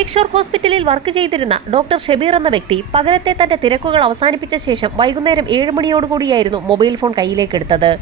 ലേക്ക് shore ഹോസ്പിറ്റലിൽ work ചെയ്തിരുന്ന doctor Shabeer എന്ന വ്യക്തി പകലത്തെ തന്റെ തിരക്കുകൾ അവസാനിപ്പിച്ച ശേഷം വൈകുന്നേരം 7 മണിയോടുകൂടിയായിരുന്നു മൊബൈൽ ഫോൺ കയ്യിലേക്കെടുത്തത്.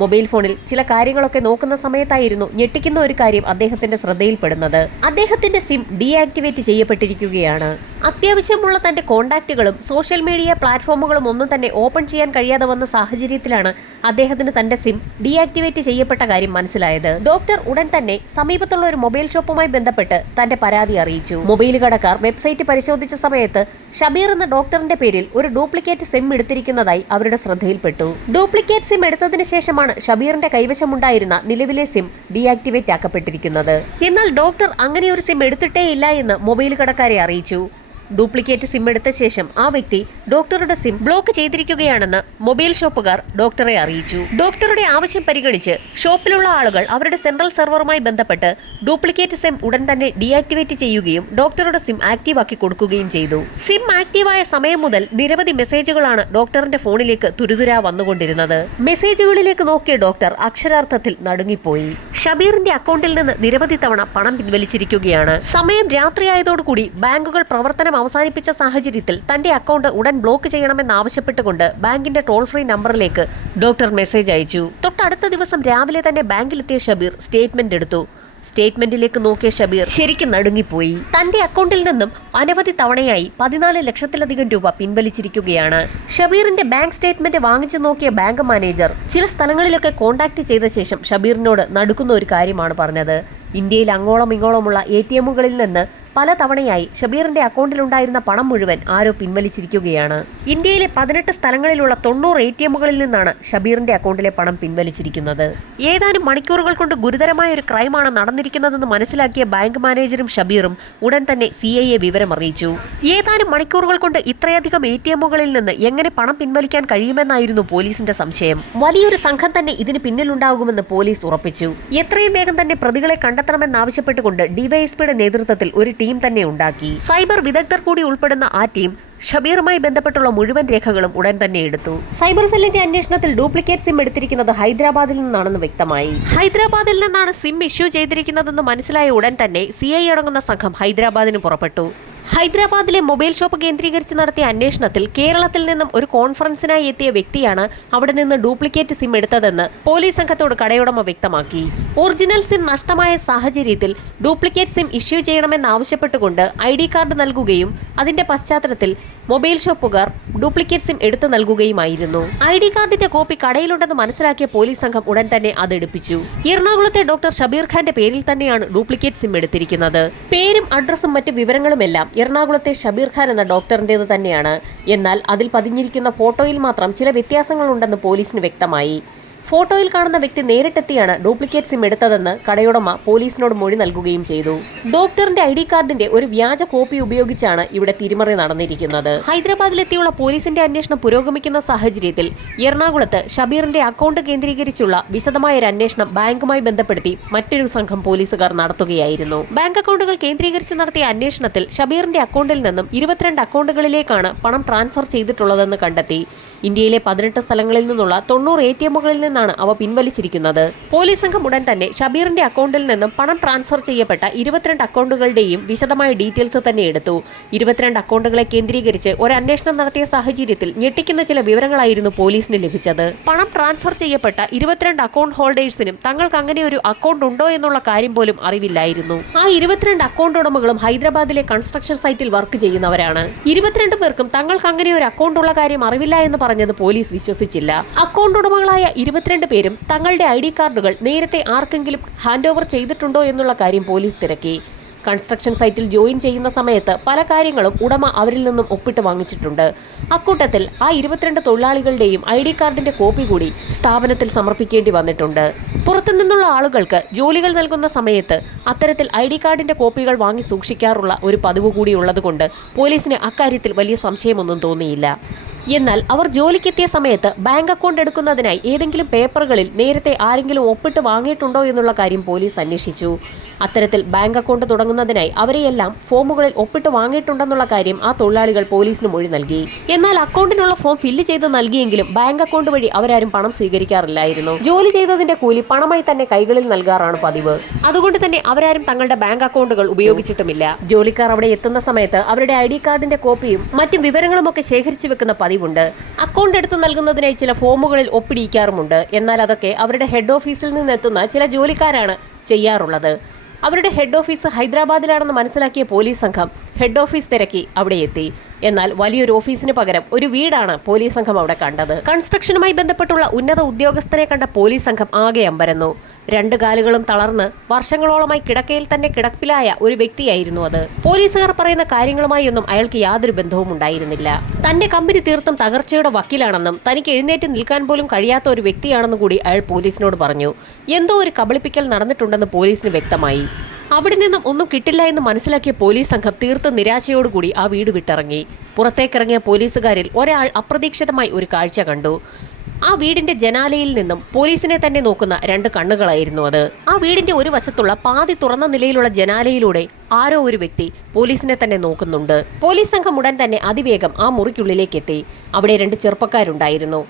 മൊബൈൽ ഫോണിൽ ചില കാര്യങ്ങളൊക്കെ നോക്കുന്ന സമയത്തായിരുന്നു ഞെട്ടിക്കുന്ന ഒരു കാര്യം അദ്ദേഹത്തിന്റെ ശ്രദ്ധയിൽപ്പെടുന്നത്. അദ്ദേഹത്തിന്റെ സിം ഡീആക്ടിവേറ്റ് ചെയ്യപ്പെട്ടിരിക്കുകയാണ്. അത്യാവശ്യമുള്ള തന്റെ കോണ്ടാക്റ്റുകളും സോഷ്യൽ മീഡിയ പ്ലാറ്റ്ഫോമുകളും ഒന്നും തന്നെ ഓപ്പൺ ചെയ്യാൻ കഴിയാതെ വന്ന സാഹചര്യത്തിലാണ് അദ്ദേഹത്തിന് തന്റെ സിം ഡീആക്ടിവേറ്റ് ചെയ്യപ്പെട്ട കാര്യം മനസ്സിലായത്. ഡോക്ടർ ഉടൻ തന്നെ സമീപത്തുള്ള ഒരു മൊബൈൽ ഷോപ്പുമായി ബന്ധപ്പെട്ട് തന്റെ പരാതി അറിയിച്ചു. മൊബൈൽ കടക്കാർ വെബ്സൈറ്റ് പരിശോധിച്ച സമയത്ത് ഷബീർ എന്ന ഡോക്ടറിന്റെ പേരിൽ ഒരു ഡ്യൂപ്ലിക്കേറ്റ് സിം എടുത്തിരിക്കുന്നതായി അവരുടെ ശ്രദ്ധയിൽപ്പെട്ടു. ഡ്യൂപ്ലിക്കേറ്റ് സിം എടുത്തതിന് ശേഷമാണ് ഷബീറിന്റെ കൈവശമുണ്ടായിരുന്ന നിലവിലെ സിം ഡീആക്ടിവേറ്റ് ആക്കപ്പെട്ടിരിക്കുന്നത്. എന്നാൽ ഡോക്ടർ അങ്ങനെ ഒരു സിം എടുത്തിട്ടേ ഇല്ല എന്ന് മൊബൈൽ കടക്കാരെ അറിയിച്ചു. ഡ്യൂപ്ലിക്കേറ്റ് സിം എടുത്ത ശേഷം ആ വ്യക്തി ഡോക്ടറുടെ സിം ബ്ലോക്ക് ചെയ്തിരിക്കുകയാണെന്ന് മൊബൈൽ ഷോപ്പുകാർ ഡോക്ടറെ അറിയിച്ചു. ഡോക്ടറുടെ ആവശ്യം പരിഗണിച്ച് ഷോപ്പിലുള്ള ആളുകൾ അവരുടെ സെൻട്രൽ സെർവറുമായി ബന്ധപ്പെട്ട് ഡ്യൂപ്ലിക്കേറ്റ് സിം ഉടൻ തന്നെ ഡീആക്ടിവേറ്റ് ചെയ്യുകയും ഡോക്ടറുടെ സിം ആക്റ്റീവ് ആക്കി കൊടുക്കുകയും ചെയ്തു. സിം ആക്റ്റീവായ സമയം മുതൽ നിരവധി മെസ്സേജുകളാണ് ഡോക്ടറിന്റെ ഫോണിലേക്ക് തുരുതുരാ വന്നുകൊണ്ടിരുന്നത്. മെസ്സേജുകളിലേക്ക് നോക്കിയ ഡോക്ടർ അക്ഷരാർത്ഥത്തിൽ നടുങ്ങിപ്പോയി. ഷബീറിന്റെ അക്കൗണ്ടിൽ നിന്ന് നിരവധി തവണ പണം പിൻവലിച്ചിരിക്കുകയാണ്. സമയം രാത്രിയായതോടുകൂടി ബാങ്കുകൾ പ്രവർത്തനം അവസാനിപ്പിച്ച സാഹചര്യത്തിൽ തന്റെ അക്കൗണ്ട് ഉടൻ ബ്ലോക്ക് ചെയ്യണമെന്നാവശ്യപ്പെട്ടുകൊണ്ട് ബാങ്കിന്റെ ടോൾ ഫ്രീ നമ്പറിലേക്ക് ഡോക്ടർ മെസ്സേജ് അയച്ചു. തൊട്ടടുത്ത ദിവസം രാവിലെ തന്നെ ബാങ്കിലെത്തിയ ഷബീർ സ്റ്റേറ്റ്മെന്റ് എടുത്തു. സ്റ്റേറ്റ്മെന്റിലേക്ക് നോക്കിയ ഷബീർ ശരിക്കും നടുങ്ങിപ്പോയി. തന്റെ അക്കൗണ്ടിൽ നിന്നും അനവധി തവണയായി 14 ലക്ഷത്തിലധികം രൂപ പിൻവലിച്ചിരിക്കുകയാണ്. ഷബീറിന്റെ ബാങ്ക് സ്റ്റേറ്റ്മെന്റ് വാങ്ങിച്ചു നോക്കിയ ബാങ്ക് മാനേജർ ചില സ്ഥലങ്ങളിലൊക്കെ കോൺടാക്ട് ചെയ്ത ശേഷം ഷബീറിനോട് നടുക്കുന്ന ഒരു കാര്യമാണ് പറഞ്ഞത്. ഇന്ത്യയിൽ അങ്ങോളം ഇങ്ങോളമുള്ള ATMകളിൽ നിന്ന് പല തവണയായി ഷബീറിന്റെ അക്കൗണ്ടിലുണ്ടായിരുന്ന പണം മുഴുവൻ ആരോ പിൻവലിച്ചിരിക്കുകയാണ്. ഇന്ത്യയിലെ 18 സ്ഥലങ്ങളിലുള്ള 90 ATMകളിൽ നിന്നാണ് ഷബീറിന്റെ അക്കൗണ്ടിലെ പണം പിൻവലിച്ചിരിക്കുന്നത്. ഏതാനും മണിക്കൂറുകൾ കൊണ്ട് ഗുരുതരമായ ഒരു ക്രൈമാണ് നടന്നിരിക്കുന്നതെന്ന് മനസ്സിലാക്കിയ ബാങ്ക് മാനേജറും ഷബീറും ഉടൻ തന്നെ CIA വിവരം അറിയിച്ചു. ഏതാനും മണിക്കൂറുകൾ കൊണ്ട് ഇത്രയധികം ATMകളിൽ നിന്ന് എങ്ങനെ പണം പിൻവലിക്കാൻ കഴിയുമെന്നായിരുന്നു പോലീസിന്റെ സംശയം. വലിയൊരു സംഘം തന്നെ ഇതിന് പിന്നിലുണ്ടാകുമെന്ന് പോലീസ് ഉറപ്പിച്ചു. എത്രയും വേഗം തന്നെ പ്രതികളെ കണ്ടെത്തണമെന്നാവശ്യപ്പെട്ടുകൊണ്ട് ഡിവൈഎസ്പിയുടെ നേതൃത്വത്തിൽ ഒരു ടീം തന്നെ ഉണ്ടാക്കി. സൈബർ വിദഗ്ധർ കൂടി ഉൾപ്പെടുന്ന ആ ടീം ഷബീറുമായി ബന്ധപ്പെട്ടുള്ള മുഴുവൻ രേഖകളും ഉടൻ തന്നെ എടുത്തു. സൈബർ സെല്ലിന്റെ അന്വേഷണത്തിൽ ഡ്യൂപ്ലിക്കേറ്റ് സിം എടുത്തിരിക്കുന്നത് ഹൈദരാബാദിൽ നിന്നാണെന്ന് വ്യക്തമായി. ഹൈദരാബാദിൽ നിന്നാണ് സിം ഇഷ്യൂ ചെയ്തിരിക്കുന്നതെന്ന് മനസ്സിലായ ഉടൻ തന്നെ CI അടങ്ങുന്ന സംഘം ഹൈദരാബാദിന് പുറപ്പെട്ടു. ഹൈദരാബാദിലെ മൊബൈൽ ഷോപ്പ് കേന്ദ്രീകരിച്ച് നടത്തിയ അന്വേഷണത്തിൽ കേരളത്തിൽ നിന്നും ഒരു കോൺഫറൻസിനായി എത്തിയ വ്യക്തിയാണ് അവിടെ നിന്ന് ഡ്യൂപ്ലിക്കേറ്റ് സിം എടുത്തതെന്ന് പോലീസ് സംഘത്തോട് കടയുടമ വ്യക്തമാക്കി. ഒറിജിനൽ സിം നഷ്ടമായ സാഹചര്യത്തിൽ ഡ്യൂപ്ലിക്കേറ്റ് സിം ഇഷ്യൂ ചെയ്യണമെന്നാവശ്യപ്പെട്ടുകൊണ്ട് ID കാർഡ് നൽകുകയും അതിന്റെ പശ്ചാത്തലത്തിൽ മൊബൈൽ ഷോപ്പുകാർ ഡ്യൂപ്ലിക്കേറ്റ് സിം എടുത്തു നൽകുകയുമായിരുന്നു. ID കാർഡിന്റെ കോപ്പി കടയിലുണ്ടെന്ന് മനസ്സിലാക്കിയ പോലീസ് സംഘം ഉടൻ തന്നെ അത് എടുപ്പിച്ചു. എറണാകുളത്തെ ഡോക്ടർ ഷബീർ ഖാന്റെ പേരിൽ തന്നെയാണ് ഡ്യൂപ്ലിക്കേറ്റ് സിം എടുത്തിരിക്കുന്നത്. പേരും അഡ്രസ്സും മറ്റു വിവരങ്ങളുമെല്ലാം എറണാകുളത്തെ ഷബീർ ഖാൻ എന്ന ഡോക്ടറിന്റേത് തന്നെയാണ്. എന്നാൽ അതിൽ പതിഞ്ഞിരിക്കുന്ന ഫോട്ടോയിൽ മാത്രം ചില വ്യത്യാസങ്ങളുണ്ടെന്ന് പോലീസിന് വ്യക്തമായി. ഫോട്ടോയിൽ കാണുന്ന വ്യക്തി നേരിട്ടെത്തിയാണ് ഡ്യൂപ്ലിക്കേറ്റ് സിം എടുത്തതെന്ന് കടയുടമ പോലീസിനോട് മൊഴി നൽകുകയും ചെയ്തു. ഡോക്ടറിന്റെ ID കാർഡിന്റെ ഒരു വ്യാജ കോപ്പി ഉപയോഗിച്ചാണ് ഇവിടെ തിരിമറി നടന്നിരിക്കുന്നത്. ഹൈദരാബാദിലെത്തിയുള്ള പോലീസിന്റെ അന്വേഷണം പുരോഗമിക്കുന്ന സാഹചര്യത്തിൽ എറണാകുളത്ത് ഷബീറിന്റെ അക്കൗണ്ട് കേന്ദ്രീകരിച്ചുള്ള വിശദമായ ഒരു അന്വേഷണം ബാങ്കുമായി ബന്ധപ്പെടുത്തി മറ്റൊരു സംഘം പോലീസുകാർ നടത്തുകയായിരുന്നു. ബാങ്ക് അക്കൗണ്ടുകൾ കേന്ദ്രീകരിച്ച് നടത്തിയ അന്വേഷണത്തിൽ ഷബീറിന്റെ അക്കൗണ്ടിൽ നിന്നും 22 അക്കൗണ്ടുകളിലേക്കാണ് പണം ട്രാൻസ്ഫർ ചെയ്തിട്ടുള്ളതെന്ന് കണ്ടെത്തി. ഇന്ത്യയിലെ 18 സ്ഥലങ്ങളിൽ നിന്നുള്ള 90 ATMകളിൽ നിന്നാണ് അവ പിൻവലിച്ചിരിക്കുന്നത്. പോലീസ് സംഘം ഉടൻ തന്നെ ഷബീറിന്റെ അക്കൗണ്ടിൽ നിന്നും പണം ട്രാൻസ്ഫർ ചെയ്യപ്പെട്ട 22 അക്കൗണ്ടുകളുടെയും വിശദമായ ഡീറ്റെയിൽസ് തന്നെ എടുത്തു. 22 അക്കൗണ്ടുകളെ കേന്ദ്രീകരിച്ച് ഒരു അന്വേഷണം നടത്തിയ സാഹചര്യത്തിൽ ഞെട്ടിക്കുന്ന ചില വിവരങ്ങളായിരുന്നു പോലീസിന് ലഭിച്ചത്. പണം ട്രാൻസ്ഫർ ചെയ്യപ്പെട്ട 22 അക്കൗണ്ട് ഹോൾഡേഴ്സിനും തങ്ങൾക്ക് അങ്ങനെ ഒരു അക്കൗണ്ട് ഉണ്ടോ എന്നുള്ള കാര്യം പോലും അറിവില്ലായിരുന്നു. ആ 22 അക്കൗണ്ട് ഉടമകളും ഹൈദരാബാദിലെ കൺസ്ട്രക്ഷൻ സൈറ്റിൽ വർക്ക് ചെയ്യുന്നവരാണ്. 22 പേർക്കും തങ്ങൾക്ക് അങ്ങനെ ഒരു അക്കൗണ്ട് ഉള്ള കാര്യം അറിവില്ല എന്ന് പറഞ്ഞത് പോലീസ് വിശ്വസിച്ചില്ല. അക്കൗണ്ട് ഉടമകളായ 22 പേരും തങ്ങളുടെ ID കാർഡുകൾ നേരത്തെ ആർക്കെങ്കിലും ഹാൻഡ് ഓവർ ചെയ്തിട്ടുണ്ടോ എന്നുള്ള കാര്യം പോലീസ് തിരക്കി. കൺസ്ട്രക്ഷൻ സൈറ്റിൽ ജോയിൻ ചെയ്യുന്ന സമയത്ത് പല കാര്യങ്ങളും ഉടമ അവരിൽ നിന്നും ഒപ്പിട്ട് വാങ്ങിച്ചിട്ടുണ്ട്. അക്കൂട്ടത്തിൽ ആ 22 തൊഴിലാളികളുടെയും ID കാർഡിന്റെ കോപ്പി കൂടി സ്ഥാപനത്തിൽ സമർപ്പിക്കേണ്ടി വന്നിട്ടുണ്ട്. പുറത്തുനിന്നുള്ള ആളുകൾക്ക് ജോലികൾ നൽകുന്ന സമയത്ത് അത്തരത്തിൽ ID കാർഡിന്റെ കോപ്പികൾ വാങ്ങി സൂക്ഷിക്കാറുള്ള ഒരു പതിവ് കൂടി ഉള്ളതുകൊണ്ട് പോലീസിന് അക്കാര്യത്തിൽ വലിയ സംശയമൊന്നും തോന്നിയില്ല. എന്നാൽ അവർ ജോലിക്കെത്തിയ സമയത്ത് ബാങ്ക് അക്കൗണ്ട് എടുക്കുന്നതിനായി ഏതെങ്കിലും പേപ്പറുകളിൽ നേരത്തെ ആരെങ്കിലും ഒപ്പിട്ട് വാങ്ങിയിട്ടുണ്ടോ എന്നുള്ള കാര്യം പോലീസ് അന്വേഷിച്ചു. അത്തരത്തിൽ ബാങ്ക് അക്കൗണ്ട് തുടങ്ങുന്നതിനായി അവരെയെല്ലാം ഫോമുകളിൽ ഒപ്പിട്ട് വാങ്ങിയിട്ടുണ്ടെന്നുള്ള കാര്യം ആ തൊഴിലാളികൾ പോലീസിന് മൊഴി നൽകി. എന്നാൽ അക്കൗണ്ടിനുള്ള ഫോം ഫില്ല് ചെയ്ത് നൽകിയെങ്കിലും ബാങ്ക് അക്കൗണ്ട് വഴി അവരാരും പണം സ്വീകരിക്കാറില്ലായിരുന്നു. ജോലി ചെയ്തതിന്റെ കൂലി പണമായി തന്നെ കൈകളിൽ നൽകാറാണ് പതിവ്. അതുകൊണ്ട് തന്നെ അവരാരും തങ്ങളുടെ ബാങ്ക് അക്കൗണ്ടുകൾ ഉപയോഗിച്ചിട്ടുമില്ല. ജോലിക്കാർ അവിടെ എത്തുന്ന സമയത്ത് അവരുടെ ID കാർഡിന്റെ കോപ്പിയും മറ്റും വിവരങ്ങളുമൊക്കെ ശേഖരിച്ചു വെക്കുന്ന പതിവുണ്ട്. അക്കൗണ്ട് എടുത്തു നൽകുന്നതിനായി ചില ഫോമുകളിൽ ഒപ്പിടിയിക്കാറുമുണ്ട്. എന്നാൽ അതൊക്കെ അവരുടെ ഹെഡ് ഓഫീസിൽ നിന്നെത്തുന്ന ചില ജോലിക്കാരാണ് ചെയ്യാറുള്ളത്. അവരുടെ ഹെഡ് ഓഫീസ് ഹൈദരാബാദിലാണെന്ന് മനസ്സിലാക്കിയ പോലീസ് സംഘം ഹെഡ് ഓഫീസ് തിരക്കി അവിടെ എത്തി. എന്നാൽ വലിയൊരു ഓഫീസിന് പകരം ഒരു വീടാണ് പോലീസ് സംഘം അവിടെ കണ്ടത്. കൺസ്ട്രക്ഷനുമായി ബന്ധപ്പെട്ടുള്ള ഉന്നത ഉദ്യോഗസ്ഥനെ കണ്ട പോലീസ് സംഘം ആകെ അമ്പരന്നു. 2 കാലുകളും തളർന്ന് വർഷങ്ങളോളമായി കിടക്കയിൽ തന്നെ കിടപ്പിലായ ഒരു വ്യക്തിയായിരുന്നു അത്. പോലീസുകാർ പറയുന്ന കാര്യങ്ങളുമായി ഒന്നും അയാൾക്ക് യാതൊരു ബന്ധവും ഉണ്ടായിരുന്നില്ല. തന്റെ കമ്പനി തീർത്തും തകർച്ചയുടെ വക്കീലാണെന്നും തനിക്ക് എഴുന്നേറ്റ് നിൽക്കാൻ പോലും കഴിയാത്ത ഒരു വ്യക്തിയാണെന്നും കൂടി അയാൾ പോലീസിനോട് പറഞ്ഞു. എന്തോ ഒരു കബളിപ്പിക്കൽ നടന്നിട്ടുണ്ടെന്ന് പോലീസിന് വ്യക്തമായി. അവിടെ നിന്നും ഒന്നും കിട്ടില്ല എന്ന് മനസ്സിലാക്കിയ പോലീസ് സംഘം തീർത്തും നിരാശയോടുകൂടി ആ വീട് വിട്ടിറങ്ങി. പുറത്തേക്കിറങ്ങിയ പോലീസുകാരിൽ ഒരാൾ അപ്രതീക്ഷിതമായി ഒരു കാഴ്ച കണ്ടു. ആ വീടിന്റെ ജനാലയിൽ നിന്നും പോലീസിനെ തന്നെ നോക്കുന്ന 2 കണ്ണുകളായിരുന്നു അത്. ആ വീടിന്റെ ഒരു വശത്തുള്ള പാതി തുറന്ന നിലയിലുള്ള ജനാലയിലൂടെ ആരോ ഒരു വ്യക്തി പോലീസിനെ തന്നെ നോക്കുന്നുണ്ട്. പോലീസ് സംഘം ഉടൻ തന്നെ അതിവേഗം ആ മുറിക്കുള്ളിലേക്ക് എത്തി. അവിടെ 2 ചെറുപ്പക്കാരുണ്ടായിരുന്നു.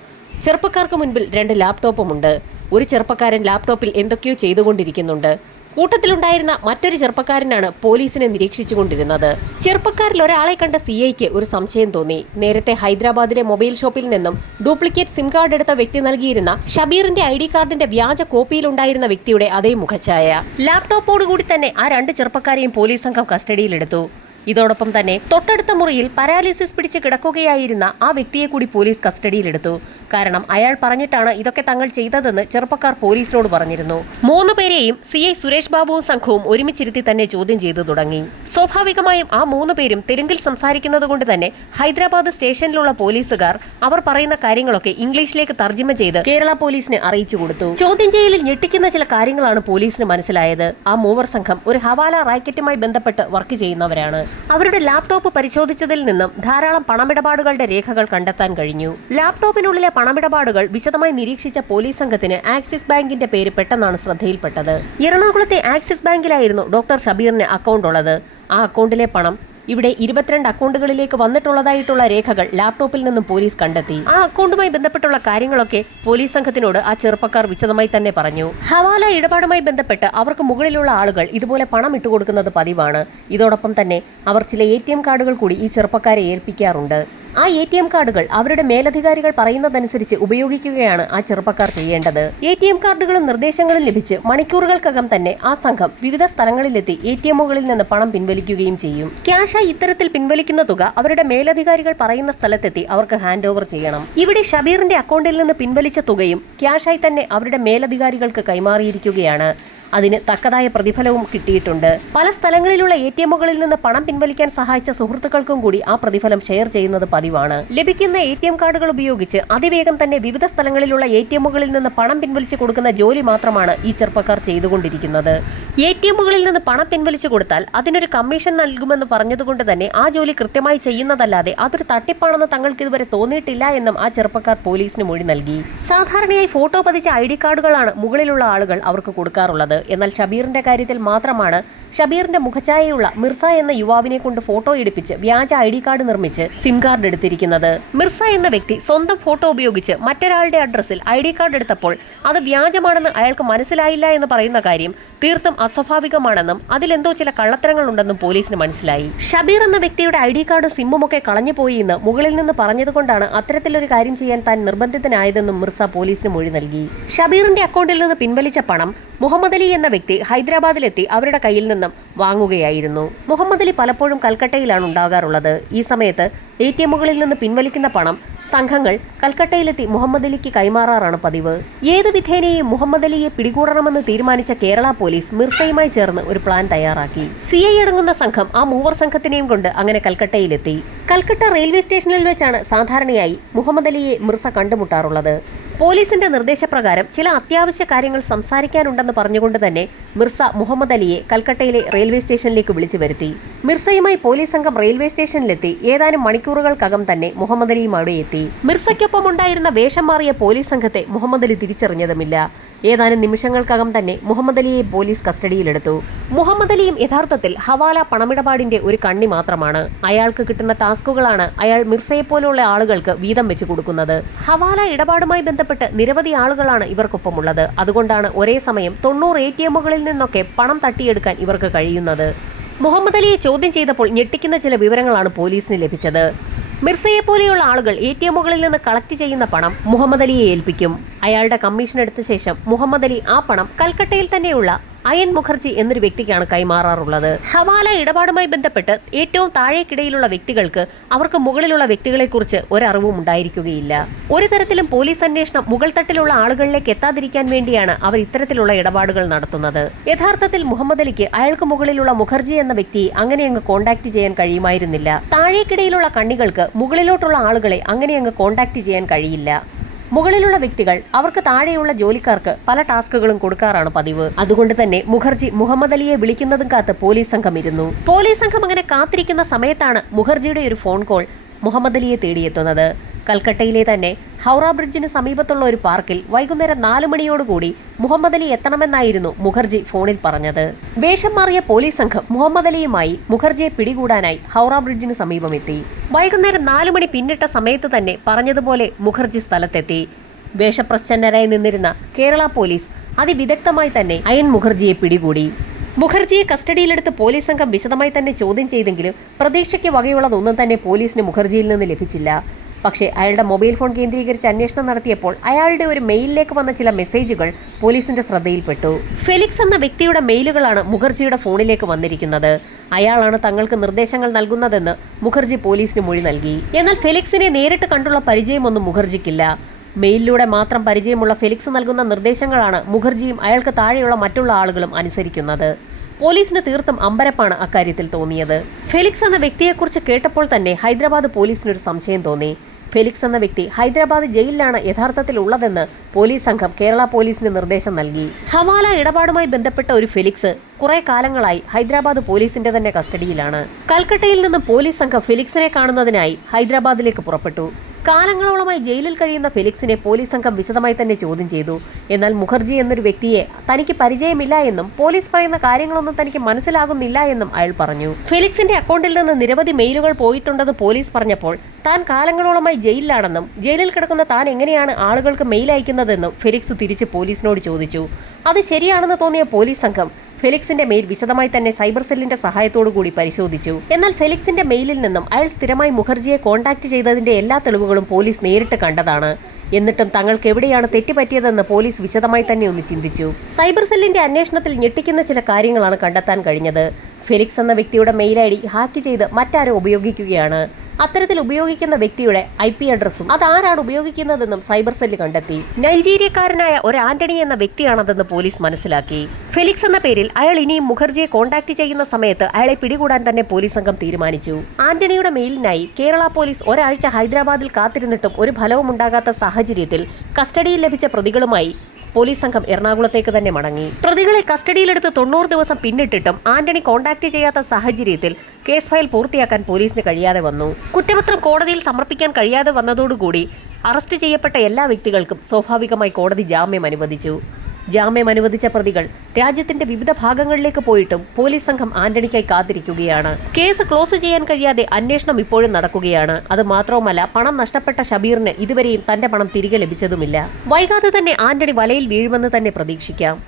ചെറുപ്പക്കാർക്ക് മുൻപിൽ 2 ലാപ്ടോപ്പുമുണ്ട്. ഒരു ചെറുപ്പക്കാരൻ ലാപ്ടോപ്പിൽ എന്തൊക്കെയോ ചെയ്തുകൊണ്ടിരിക്കുന്നുണ്ട്. കൂട്ടത്തിലുണ്ടായിരുന്ന മറ്റൊരു ചെറുപ്പക്കാരനാണ് പോലീസിനെ നിരീക്ഷിച്ചുകൊണ്ടിരുന്നത്. ചെറുപ്പക്കാരിൽ ഒരാളെ കണ്ട CIക്ക് ഒരു സംശയം തോന്നി. നേരത്തെ ഹൈദരാബാദിലെ മൊബൈൽ ഷോപ്പിൽ നിന്നും ഡ്യൂപ്ലിക്കേറ്റ് സിം കാർഡ് എടുത്ത വ്യക്തി നൽകിയിരുന്ന ഷബീറിന്റെ ID കാർഡിന്റെ വ്യാജ കോപ്പിയിലുണ്ടായിരുന്ന വ്യക്തിയുടെ അതേ മുഖഛായ. ലാപ്ടോപ്പോടുകൂടി തന്നെ ആ 2 ചെറുപ്പക്കാരെയും പോലീസ് സംഘം കസ്റ്റഡിയിലെടുത്തു. ഇതോടൊപ്പം തന്നെ തൊട്ടടുത്ത മുറിയിൽ പാരാലിസിസ് പിടിച്ച് കിടക്കുകയായിരുന്ന ആ വ്യക്തിയെ കൂടി പോലീസ് കസ്റ്റഡിയിലെടുത്തു. കാരണം അയാൾ പറഞ്ഞിട്ടാണ് ഇതൊക്കെ തങ്ങൾ ചെയ്തതെന്ന് ചെറുപ്പക്കാർ പോലീസിനോട് പറഞ്ഞിരുന്നു. 3 പേരെയും CI സുരേഷ് ബാബുവും സംഘവും ഒരുമിച്ചിരുത്തി തന്നെ ചോദ്യം ചെയ്തു തുടങ്ങി. സ്വാഭാവികമായും ആ 3 പേരും തെലുങ്കിൽ സംസാരിക്കുന്നത് കൊണ്ട് തന്നെ ഹൈദരാബാദ് സ്റ്റേഷനിലുള്ള പോലീസുകാർ അവർ പറയുന്ന കാര്യങ്ങളൊക്കെ ഇംഗ്ലീഷിലേക്ക് തർജ്ജമ ചെയ്ത് കേരള പോലീസിന് അറിയിച്ചു കൊടുത്തു. ചോദ്യം ചെയ്യലിൽ ഞെട്ടിക്കുന്ന ചില കാര്യങ്ങളാണ് പോലീസിന് മനസ്സിലായത്. ആ 3 സംഘം ഒരു ഹവാല റാക്കറ്റുമായി ബന്ധപ്പെട്ട് വർക്ക് ചെയ്യുന്നവരാണ്. അവരുടെ ലാപ്ടോപ്പ് പരിശോധിച്ചതിൽ നിന്നും ധാരാളം പണമിടപാടുകളുടെ രേഖകൾ കണ്ടെത്താൻ കഴിഞ്ഞു. ലാപ്ടോപ്പിനുള്ളിലെ പണമിടപാടുകൾ വിശദമായി നിരീക്ഷിച്ച പോലീസ് സംഘത്തിന് ആക്സിസ് ബാങ്കിന്റെ പേര് പെട്ടെന്നാണ് ശ്രദ്ധയിൽപ്പെട്ടത്. എറണാകുളത്തെ ആക്സിസ് ബാങ്കിലായിരുന്നു ഡോക്ടർ ഷബീറിന് അക്കൗണ്ട് ഉള്ളത്. ആ അക്കൗണ്ടിലെ പണം ഇവിടെ 22 അക്കൗണ്ടുകളിലേക്ക് വന്നിട്ടുള്ളതായിട്ടുള്ള രേഖകൾ ലാപ്ടോപ്പിൽ നിന്നും പോലീസ് കണ്ടെത്തി. ആ അക്കൗണ്ടുമായി ബന്ധപ്പെട്ടുള്ള കാര്യങ്ങളൊക്കെ പോലീസ് സംഘത്തിനോട് ആ ചെറുപ്പക്കാർ വിശദമായി തന്നെ പറഞ്ഞു. ഹവാല ഇടപാടുമായി ബന്ധപ്പെട്ട് അവർക്ക് മുകളിലുള്ള ആളുകൾ ഇതുപോലെ പണം ഇട്ടുകൊടുക്കുന്നത് പതിവാണ്. ഇതോടൊപ്പം തന്നെ അവർ ചില ATM കാർഡുകൾ കൂടി ഈ ചെറുപ്പക്കാരെ ഏൽപ്പിക്കാറുണ്ട്. ആ ATM കാർഡുകൾ അവരുടെ മേലധികാരികൾ പറയുന്നതനുസരിച്ച് ഉപയോഗിക്കുകയാണ് ആ ചെറുപ്പക്കാർ ചെയ്യേണ്ടത്. ATM കാർഡുകളും നിർദ്ദേശങ്ങളും ലഭിച്ച് മണിക്കൂറുകൾക്കകം തന്നെ ആ സംഘം വിവിധ സ്ഥലങ്ങളിലെത്തി ATMകളിൽ നിന്ന് പണം പിൻവലിക്കുകയും ചെയ്യും. ക്യാഷായി ഇത്തരത്തിൽ പിൻവലിക്കുന്ന തുക അവരുടെ മേലധികാരികൾ പറയുന്ന സ്ഥലത്തെത്തി അവർക്ക് ഹാൻഡ് ഓവർ ചെയ്യണം. ഇവിടെ ഷബീറിന്റെ അക്കൗണ്ടിൽ നിന്ന് പിൻവലിച്ച തുകയും ക്യാഷായി തന്നെ അവരുടെ മേലധികാരികൾക്ക് കൈമാറിയിരിക്കുകയാണ്. അതിന് തക്കതായ പ്രതിഫലവും കിട്ടിയിട്ടുണ്ട്. പല സ്ഥലങ്ങളിലുള്ള ATMകളിൽ നിന്ന് പണം പിൻവലിക്കാൻ സഹായിച്ച സുഹൃത്തുക്കൾക്കും കൂടി ആ പ്രതിഫലം ഷെയർ ചെയ്യുന്നത് പതിവാണ്. ലഭിക്കുന്ന ATM കാർഡുകൾ ഉപയോഗിച്ച് അതിവേഗം തന്നെ വിവിധ സ്ഥലങ്ങളിലുള്ള ATMകളിൽ നിന്ന് പണം പിൻവലിച്ചു കൊടുക്കുന്ന ജോലി മാത്രമാണ് ഈ ചെറുപ്പക്കാർ ചെയ്തുകൊണ്ടിരിക്കുന്നത്. ATMകളിൽ നിന്ന് പണം പിൻവലിച്ചു കൊടുത്താൽ അതിനൊരു കമ്മീഷൻ നൽകുമെന്ന് പറഞ്ഞതുകൊണ്ട് തന്നെ ആ ജോലി കൃത്യമായി ചെയ്യുന്നതല്ലാതെ അതൊരു തട്ടിപ്പാണെന്ന് തങ്ങൾക്ക് ഇതുവരെ തോന്നിയിട്ടില്ല എന്നും ആ ചെറുപ്പക്കാർ പോലീസിന് മൊഴി നൽകി. സാധാരണയായി ഫോട്ടോ പതിച്ച ID കാർഡുകളാണ് മുകളിലുള്ള ആളുകൾ അവർക്ക് കൊടുക്കാറുള്ളത്. എന്നാൽ ഷബീറിന്റെ കാര്യത്തിൽ മാത്രമാണ് ഷബീറിന്റെ മുഖഛായയുള്ള മിർസ എന്ന യുവാവിനെ കൊണ്ട് ഫോട്ടോ എടുപ്പിച്ച് വ്യാജ ID കാർഡ് നിർമ്മിച്ച് സിം കാർഡ് എടുത്തിരിക്കുന്നത്. മിർസ എന്ന വ്യക്തി സ്വന്തം ഫോട്ടോ ഉപയോഗിച്ച് മറ്റൊരാളുടെ അഡ്രസ്സിൽ ID കാർഡ് എടുത്തപ്പോൾ അത് വ്യാജമാണെന്ന് അയാൾക്ക് മനസ്സിലായില്ല എന്ന് പറയുന്ന കാര്യം തീർത്തും അസ്വാഭാവികമാണെന്നും അതിലെന്തോ ചില കള്ളത്തരങ്ങൾ ഉണ്ടെന്നും പോലീസിന് മനസ്സിലായി. ഷബീർ എന്ന വ്യക്തിയുടെ ID കാർഡും സിമ്മും ഒക്കെ കളഞ്ഞുപോയി എന്ന് മുകളിൽ നിന്ന് പറഞ്ഞതുകൊണ്ടാണ് അത്തരത്തിലൊരു കാര്യം ചെയ്യാൻ താൻ നിർബന്ധിതനായതെന്നും മിർസ പോലീസിന് മൊഴി നൽകി. ഷബീറിന്റെ അക്കൗണ്ടിൽ നിന്ന് പിൻവലിച്ച പണം മുഹമ്മദ് അലി എന്ന വ്യക്തി ഹൈദരാബാദിലെത്തി അവരുടെ കയ്യിൽ നിന്നും വാങ്ങുകയായിരുന്നു. മുഹമ്മദ് അലി പലപ്പോഴും കൽക്കട്ടയിലാണ് ഉണ്ടാകാറുള്ളത്. ഈ സമയത്ത് ATMകളിൽ നിന്ന് പിൻവലിക്കുന്ന പണം സംഘങ്ങൾ കൽക്കട്ടയിലെത്തി മുഹമ്മദ് അലിക്ക് കൈമാറാറാണ് പതിവ്. ഏതു വിധേനയും മുഹമ്മദ് അലിയെ പിടികൂടണമെന്ന് തീരുമാനിച്ച കേരള പോലീസ് മിർസയുമായി ചേർന്ന് ഒരു പ്ലാൻ തയ്യാറാക്കി. CI അടങ്ങുന്ന സംഘം ആ 3 സംഘത്തിനെയും കൊണ്ട് അങ്ങനെ കൽക്കട്ടയിലെത്തി. കൽക്കട്ട റെയിൽവേ സ്റ്റേഷനിൽ വെച്ചാണ് സാധാരണയായി മുഹമ്മദ് അലിയെ മിർസ കണ്ടുമുട്ടാറുള്ളത്. പോലീസിന്റെ നിർദ്ദേശപ്രകാരം ചില അത്യാവശ്യ കാര്യങ്ങൾ സംസാരിക്കാനുണ്ടെന്ന് പറഞ്ഞുകൊണ്ട് തന്നെ മിർസ മുഹമ്മദ് അലിയെ കൽക്കട്ടയിലെ റെയിൽവേ സ്റ്റേഷനിലേക്ക് വിളിച്ചു വരുത്തി. മിർസയുമായി പോലീസ് സംഘം റെയിൽവേ സ്റ്റേഷനിലെത്തി ഏതാനും മണിക്കൂറുകൾക്കകം തന്നെ മുഹമ്മദ് അലിയും അവിടെ എത്തി. മിർസയ്ക്കൊപ്പം ഉണ്ടായിരുന്ന വേഷം മാറിയ പോലീസ് സംഘത്തെ മുഹമ്മദ് അലി തിരിച്ചറിഞ്ഞതുമില്ല. ഏതാനും നിമിഷങ്ങൾക്കകം തന്നെ മുഹമ്മദ് അലിയെ പോലീസ് കസ്റ്റഡിയിലെടുത്തു. മുഹമ്മദ് അലിയും യഥാർത്ഥത്തിൽ ഹവാല പണമിടപാടിന്റെ ഒരു കണ്ണി മാത്രമാണ്. അയാൾക്ക് കിട്ടുന്ന ടാസ്കുകളാണ് അയാൾ മിർസയെപ്പോലുള്ള ആളുകൾക്ക് വീതം വെച്ച് കൊടുക്കുന്നത്. ഹവാല ഇടപാടുമായി ബന്ധപ്പെട്ട് നിരവധി ആളുകളാണ് ഇവർക്കൊപ്പമുള്ളത്. അതുകൊണ്ടാണ് ഒരേ സമയം 90 ATMകളിൽ നിന്നൊക്കെ പണം തട്ടിയെടുക്കാൻ ഇവർക്ക് കഴിയുന്നത്. മുഹമ്മദ് അലിയെ ചോദ്യം ചെയ്തപ്പോൾ ഞെട്ടിക്കുന്ന ചില വിവരങ്ങളാണ് പോലീസിന് ലഭിച്ചത്. മിർസയെ പോലെയുള്ള ആളുകൾ ATMകളിൽ നിന്ന് കളക്ട് ചെയ്യുന്ന പണം മുഹമ്മദ് അലിയെ ഏൽപ്പിക്കും. അയാളുടെ കമ്മീഷൻ എടുത്ത ശേഷം മുഹമ്മദ് അലി ആ പണം കൽക്കട്ടയിൽ തന്നെയുള്ള അയൻ മുഖർജി എന്നൊരു വ്യക്തിക്കാണ് കൈമാറാറുള്ളത്. ഹവാല ഇടപാടുമായി ബന്ധപ്പെട്ട് ഏറ്റവും താഴേക്കിടയിലുള്ള വ്യക്തികൾക്ക് അവർക്ക് മുകളിലുള്ള വ്യക്തികളെക്കുറിച്ച് ഒരറിവും ഉണ്ടായിരിക്കുകയില്ല. ഒരു തരത്തിലും പോലീസ് അന്വേഷണം മുകൾ തട്ടിലുള്ള ആളുകളിലേക്ക് എത്താതിരിക്കാൻ വേണ്ടിയാണ് അവർ ഇത്തരത്തിലുള്ള ഇടപാടുകൾ നടത്തുന്നത്. യഥാർത്ഥത്തിൽ മുഹമ്മദ് അലിക്ക് അയാൾക്ക് മുകളിലുള്ള മുഖർജി എന്ന വ്യക്തിയെ അങ്ങനെ അങ്ങ് കോണ്ടാക്ട് ചെയ്യാൻ കഴിയുമായിരുന്നില്ല. താഴേക്കിടയിലുള്ള കണ്ണികൾക്ക് മുകളിലോട്ടുള്ള ആളുകളെ അങ്ങനെ അങ്ങ് കോണ്ടാക്ട് ചെയ്യാൻ കഴിയില്ല. മുകളിലുള്ള വ്യക്തികൾ അവർക്ക് താഴെയുള്ള ജോലിക്കാർക്ക് പല ടാസ്കുകളും കൊടുക്കാറാണ് പതിവ്. അതുകൊണ്ട് തന്നെ മുഖർജി മുഹമ്മദ് അലിയെ വിളിക്കുന്നതും കാത്ത് പോലീസ് സംഘം ഇരുന്നു. പോലീസ് സംഘം അങ്ങനെ കാത്തിരിക്കുന്ന സമയത്താണ് മുഖർജിയുടെ ഒരു ഫോൺ കോൾ മുഹമ്മദ് അലിയെ തേടിയെത്തുന്നത്. കൽക്കട്ടയിലെ തന്നെ ഹൗറ ബ്രിഡ്ജിന് സമീപത്തുള്ള ഒരു പാർക്കിൽ വൈകുന്നേരം 4 മണിയോടുകൂടി മുഹമ്മദ് അലി എത്തണമെന്നായിരുന്നു മുഖർജി ഫോണിൽ പറഞ്ഞത്. വേഷം മാറിയ പോലീസ് സംഘം മുഹമ്മദ് അലിയുമായി മുഖർജിയെ പിടികൂടാനായി ഹൗറ ബ്രിഡ്ജിന് സമീപമെത്തി. വൈകുന്നേരം 4 മണി പിന്നിട്ട സമയത്ത് തന്നെ പറഞ്ഞതുപോലെ മുഖർജി സ്ഥലത്തെത്തി. വേഷപ്രച്ഛന്നരായി നിന്നിരുന്ന കേരള പോലീസ് അതിവിദഗ്ധമായി തന്നെ അയൻ മുഖർജിയെ പിടികൂടി. മുഖർജിയെ കസ്റ്റഡിയിലെടുത്ത് പോലീസ് സംഘം വിശദമായി തന്നെ ചോദ്യം ചെയ്തെങ്കിലും പ്രതീക്ഷയ്ക്ക് വകയുള്ളതൊന്നും തന്നെ പോലീസിന് മുഖർജിയിൽ നിന്ന് ലഭിച്ചില്ല. പക്ഷേ അയാളുടെ മൊബൈൽ ഫോൺ കേന്ദ്രീകരിച്ച് അന്വേഷണം നടത്തിയപ്പോൾ അയാളുടെ ഒരു മെയിലിലേക്ക് വന്ന ചില മെസ്സേജുകൾ പോലീസിന്റെ ശ്രദ്ധയിൽപ്പെട്ടു. ഫെലിക്സ് എന്ന വ്യക്തിയുടെ മെയിലുകളാണ് മുഖർജിയുടെ ഫോണിലേക്ക് വന്നിരിക്കുന്നത്. അയാളാണ് തങ്ങൾക്ക് നിർദ്ദേശങ്ങൾ നൽകുന്നതെന്ന് മുഖർജി പോലീസിന് മൊഴി നൽകി. എന്നാൽ ഫെലിക്സിനെ നേരിട്ട് കണ്ടുള്ള പരിചയമൊന്നും മുഖർജിക്കില്ല. മെയിലിലൂടെ മാത്രം പരിചയമുള്ള ഫെലിക്സ് നൽകുന്ന നിർദ്ദേശങ്ങളാണ് മുഖർജിയും അയാൾക്ക് താഴെയുള്ള മറ്റുള്ള ആളുകളും അനുസരിക്കുന്നത്. പോലീസിന് തീർത്തും അമ്പരപ്പാണ് അക്കാര്യത്തിൽ തോന്നിയത്. ഫെലിക്സ് എന്ന വ്യക്തിയെക്കുറിച്ച് കേട്ടപ്പോൾ തന്നെ ഹൈദരാബാദ് പോലീസിനൊരു സംശയം തോന്നി. ഫെലിക്സ് എന്ന വ്യക്തി ഹൈദരാബാദ് ജയിലിലാണ് യഥാർത്ഥത്തിൽ ഉള്ളതെന്ന് പോലീസ് സംഘം കേരള പോലീസിന് നിർദ്ദേശം നൽകി. ഹവാല ഇടപാടുമായി ബന്ധപ്പെട്ട ഒരു ഫെലിക്സ് കുറെ കാലങ്ങളായി ഹൈദരാബാദ് പോലീസിന്റെ തന്നെ കസ്റ്റഡിയിലാണ്. കൽക്കട്ടയിൽ നിന്ന് പോലീസ് സംഘം ഫെലിക്സിനെ കാണുന്നതിനായി ഹൈദരാബാദിലേക്ക് പുറപ്പെട്ടു. കാലങ്ങളോളമായി ജയിലിൽ കഴിയുന്ന ഫെലിക്സിനെ പോലീസ് സംഘം വിശദമായി തന്നെ ചോദ്യം ചെയ്തു. എന്നാൽ മുഖർജി എന്നൊരു വ്യക്തിയെ തനിക്ക് പരിചയമില്ല എന്നും പോലീസ് പറയുന്ന കാര്യങ്ങളൊന്നും തനിക്ക് മനസ്സിലാകുന്നില്ല എന്നും അയാൾ പറഞ്ഞു. ഫെലിക്സിന്റെ അക്കൗണ്ടിൽ നിന്ന് നിരവധി മെയിലുകൾ പോയിട്ടുണ്ടെന്ന് പോലീസ് പറഞ്ഞപ്പോൾ താൻ കാലങ്ങളോളമായി ജയിലിലാണെന്നും ജയിലിൽ കിടക്കുന്ന താൻ എങ്ങനെയാണ് ആളുകൾക്ക് മെയിൽ അയക്കുന്നതെന്നും ഫെലിക്സ് തിരിച്ച് പോലീസിനോട് ചോദിച്ചു. അത് ശരിയാണെന്ന് തോന്നിയ പോലീസ് സംഘം ഫെലിക്സിന്റെ മെയിൽ വിശദമായി തന്നെ സൈബർ സെല്ലിന്റെ സഹായത്തോടു കൂടി പരിശോധിച്ചു. എന്നാൽ ഫെലിക്സിന്റെ മെയിലിൽ നിന്നും അയാൾ സ്ഥിരമായി മുഖർജിയെ കോൺടാക്ട് ചെയ്തതിന്റെ എല്ലാ തെളിവുകളും പോലീസ് നേരിട്ട് കണ്ടതാണ്. എന്നിട്ടും തങ്ങൾക്ക് എവിടെയാണ് തെറ്റുപറ്റിയതെന്ന് പോലീസ് വിശദമായി തന്നെ ഒന്ന് ചിന്തിച്ചു. സൈബർ സെല്ലിന്റെ അന്വേഷണത്തിൽ ഞെട്ടിക്കുന്ന ചില കാര്യങ്ങളാണ് കണ്ടെത്താൻ കഴിഞ്ഞത്. ഫെലിക്സ് എന്ന വ്യക്തിയുടെ മെയിൽ ID ഹാക്ക് ചെയ്ത് മറ്റാരോ ഉപയോഗിക്കുകയാണ്. അത്തരത്തിൽ ഉപയോഗിക്കുന്ന വ്യക്തിയുടെ IP അഡ്രസ്സും അതാരാണ് ഉപയോഗിക്കുന്നതെന്നും സൈബർ സെല്ല് കണ്ടെത്തി. നൈജീരിയക്കാരനായ ഒരു ആന്റണി എന്ന വ്യക്തിയാണതെന്ന് പോലീസ് മനസ്സിലാക്കി. ഫെലിക്സ് എന്ന പേരിൽ അയാൾ ഇനിയും മുഖർജിയെ കോൺടാക്ട് ചെയ്യുന്ന സമയത്ത് അയാളെ പിടികൂടാൻ തന്നെ പോലീസ് സംഘം തീരുമാനിച്ചു. ആന്റണിയുടെ മെയിലിനായി കേരള പോലീസ് ഒരാഴ്ച ഹൈദരാബാദിൽ കാത്തിരുന്നിട്ടും ഒരു ഫലവും ഉണ്ടാകാത്ത സാഹചര്യത്തിൽ കസ്റ്റഡിയിൽ ലഭിച്ച പ്രതികളുമായി പോലീസ് സംഘം എറണാകുളത്തേക്ക് തന്നെ മടങ്ങി. പ്രതികളെ കസ്റ്റഡിയിലെടുത്ത് 90 ദിവസം പിന്നിട്ടിട്ടും ആന്റണി കോൺടാക്ട് ചെയ്യാത്ത സാഹചര്യത്തിൽ കേസ് ഫയൽ പൂർത്തിയാക്കാൻ പോലീസിന് കഴിയാതെ വന്നു. കുറ്റപത്രം കോടതിയിൽ സമർപ്പിക്കാൻ കഴിയാതെ വന്നതോടുകൂടി അറസ്റ്റ് ചെയ്യപ്പെട്ട എല്ലാ വ്യക്തികൾക്കും സ്വാഭാവികമായി കോടതി ജാമ്യം അനുവദിച്ചു. ജാമ്യം അനുവദിച്ച പ്രതികൾ രാജ്യത്തിന്റെ വിവിധ ഭാഗങ്ങളിലേക്ക് പോയിട്ടും പോലീസ് സംഘം ആന്റണിക്കായി കാത്തിരിക്കുകയാണ്. കേസ് ക്ലോസ് ചെയ്യാൻ കഴിയാതെ അന്വേഷണം ഇപ്പോഴും നടക്കുകയാണ്. അത് മാത്രവുമല്ല, പണം നഷ്ടപ്പെട്ട ഷബീറിന് ഇതുവരെയും തന്റെ പണം തിരികെ ലഭിച്ചതുമില്ല. വൈകാതെ തന്നെ ആന്റണി വലയിൽ വീഴുമെന്ന് തന്നെ പ്രതീക്ഷിക്കാം.